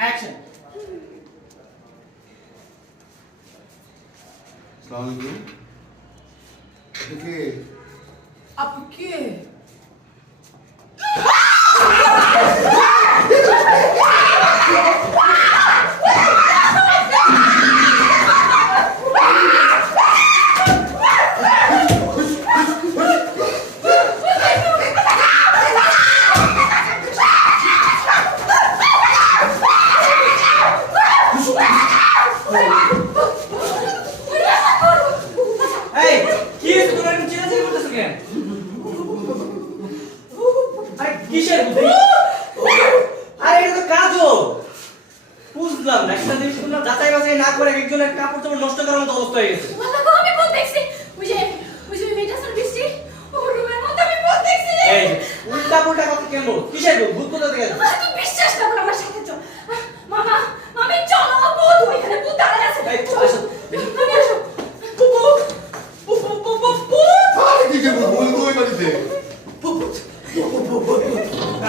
Action. আসসালামু আলাইকুম। দেখে আপনি কে? এই কি তোমরা কি চিল্লাচিল্লি করতেছো কেন? আরে কিসের বুদ্ধি? আরে এটা তো কাজল। বুঝলাম না, একটা জিনিস তোমরা যাচাই বাছাই না করে একজনের কাপড় চোপড় নষ্ট করার মতো অবস্থা হয়ে গেছে। ওয়াল্লাহ গো, আমি ভূত দেখছি। ওই যে মেয়েটার বৃষ্টি ওর রুমের মধ্যে আমি ভূত দেখছি রে। এই উল্টা পুল্টা কথা কেন বল? কিসের ভূত? ভূত কোথা থেকে আসবে? তুই বিশ্বাস না করো,